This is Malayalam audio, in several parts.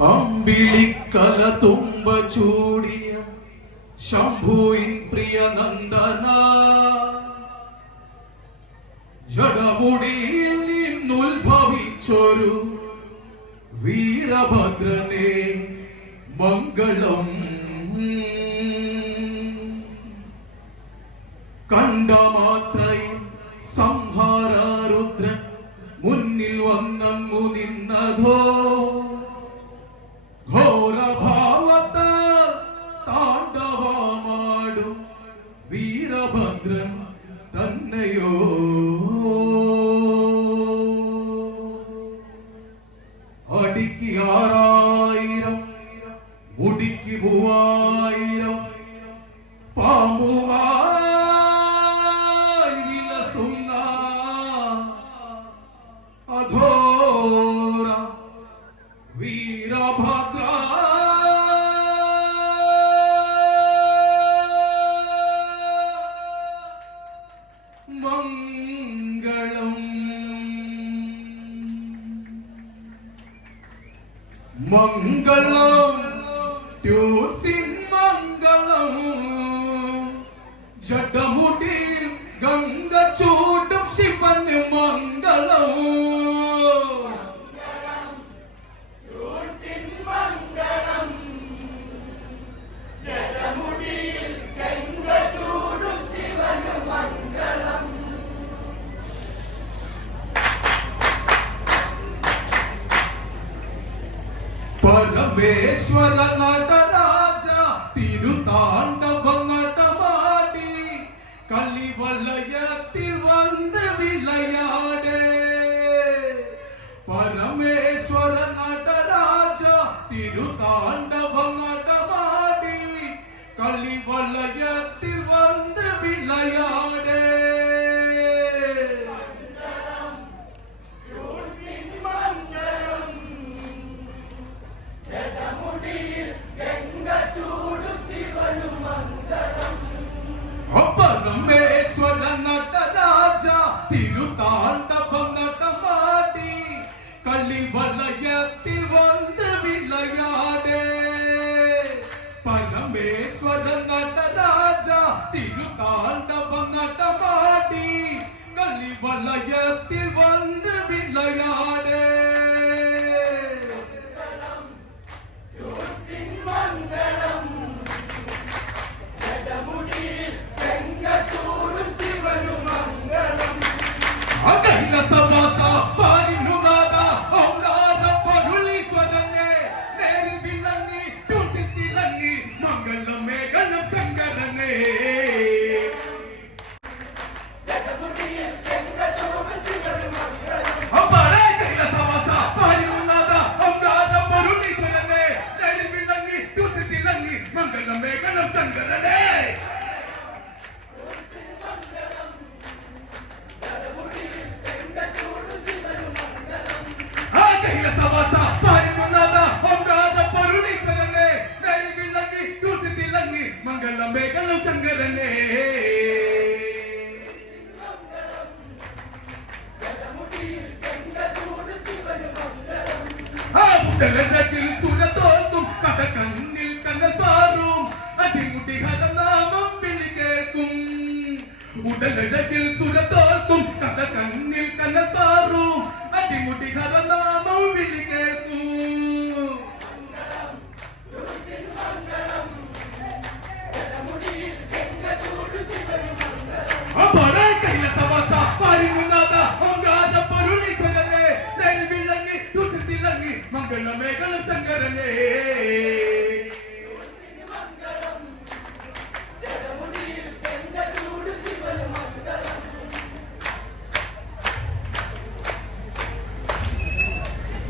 അമ്പിളിക്കല തുമ്പ ചൂടിയ ശംഭുവിൻ പ്രിയ നന്ദന. ജടമുടിയിൽ നിന്നുത്ഭവിച്ചൊരു വീരഭദ്രനെ മംഗളം വീരഭദ്രൻ തന്നെയോ? അടിക്ക് ആറായിരം മുടിക്ക് മൂവായിരം പാമ്പുമായി വിലസുന്ന അഘോര മംഗളം ട്യൂസിൻ മംഗളം ജഡമുടി പരമേശ്വര നടരാജ തിരുതാണ്ഡവ നടമാടി കളിവലയത്തിൽ വന്ന് വിളയാടേ. പരമേശ്വര നടരാജ തിരുതാണ്ഡവ നടമാടി കളിവലയത്തിൽ കളിവലയത്തിൽ തിളങ്ങി മംഗളം മേഘളം ശങ്കരനെ ആ മുതലഴകിൽ സുരത്തോത്തും കടകണ്ണിൽ കണ്ണൽ പാറും. ഹരനാമം വിളി കേൾക്കും. ഉടലഴകിൽ സുരത്തോത്തും കടകണ്ണിൽ കണ്ണൽ പാറും. അതിമുടി ഹരനാമം വിളി കേൾക്കും. അപ്പാടെ കൈലസവാസ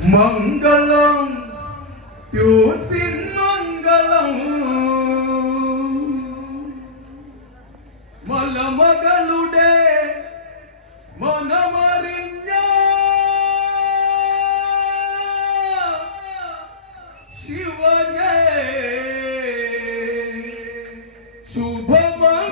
മംഗളം ട്യൂസിൻ മംഗളം. മലമകളുടെ മനമറിഞ്ഞ ശിവനെ. ശുഭമംഗളം.